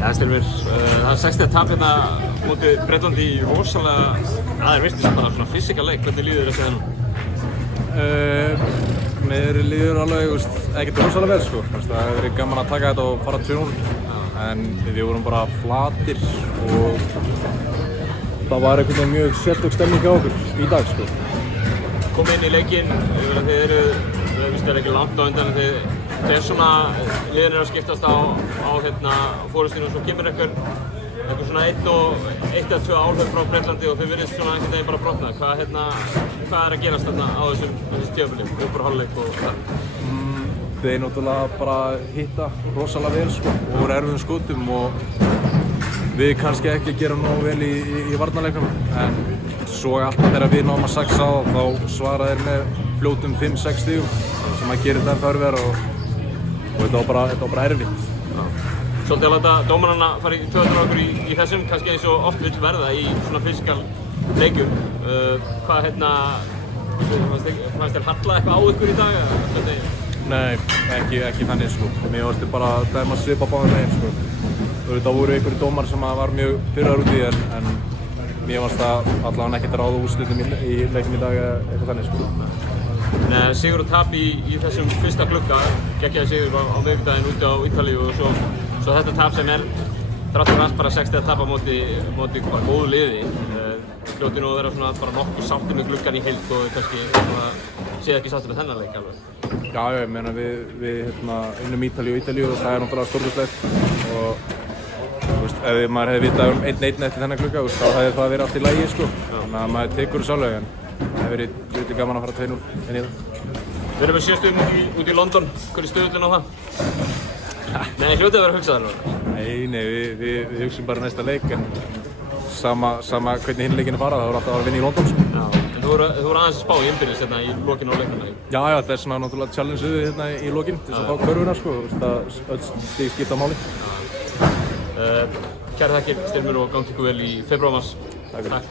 Ja, Styrmir, það er 60 tap hérna móti Breitlandi í rosalega virtist bara svona fysikal leik. Hvernig líður þessi þennan? Mér líður alveg ekkert rosalega vel sko. Það hefur verið gaman að taka þetta og fara 2-0 en við vorum bara flatir og það var einhvern veginn mjög sérstök stemning á okkur í dag sko. Kom inn í leikinn, þið eru ekki langt á undan en þegar svona liðin að skiptast á fórustinu og svo kemur eitthvað svona 1-2 áhlaup frá Breitlandi og þau virðist svona einhvern veginn bara brotna. Hvað er að gerast þarna á þessu tímabili, uppur hálfleik og það? Þeir náttúrulega bara hitta rosalega vel sko og voru erfiðum skotum og við kannski ekki að gera nógu vel í varnarleiknum en svo alltaf þegar við náðum að saxa á þá svara þeir með fljótum 5-6 stigum sem að gera þetta förver og þetta var bara erfitt. Svolítið að láta dómarana fara í töðunar okkur í þessum, kannski eins og oft vill verða í svona fysikal leikjum. Hvað fannst þér halla eitthvað á ykkur í dag eða? Nei, ekki þannig sko. Mér fannst þér bara að dæma svipa báðum meginn sko. Þetta voru einhverjir dómar sem var mjög pirraður út í en mér fannst það allavega ekkert að ráða úrslitum í leiknum í dag eða eitthvað þannig sko. Sigur og tap í þessum fyrsta glugga, geggjaði sigur á miðvikudaginn úti á Ítalíu og svo þetta tap sem þrátt fyrir allt bara 60 tap á móti góðu liði. Hljóti nú að vera svona bara nokkuð sáttir með gluggan í heild og kannski séð ekki sáttir með þennan leik alveg. Já, ég meina við unnum Ítalíu og það er náttúrulega stórkostlegt og ef maður hefði vitað 1-1 eftir þennan glugga þá hefði það verið allt í lagi sko. Þannig að maður tekur þessu alveg en það hefði verið gaman að fara 2-0 inn í það. Við erum með 7 stigum út í London, hver er stöðullinn á það? Nei, hljótið að vera að hugsa það nú? Nei, við hugsum bara næsta leik en sama hvernig hinn leikinn fara, það voru alltaf að vinna í London sko. Já, en þú voru aðeins að spá í innbyrðis hérna í lokinu á leiknum? Já, það er svona náttúrulega challenge-uð hérna í lokinu til þess að fá körfuna sko, öll stig skipta máli. Kærar þakkir Styrmir og gangi ykkur vel í febrúar-mars. Takk.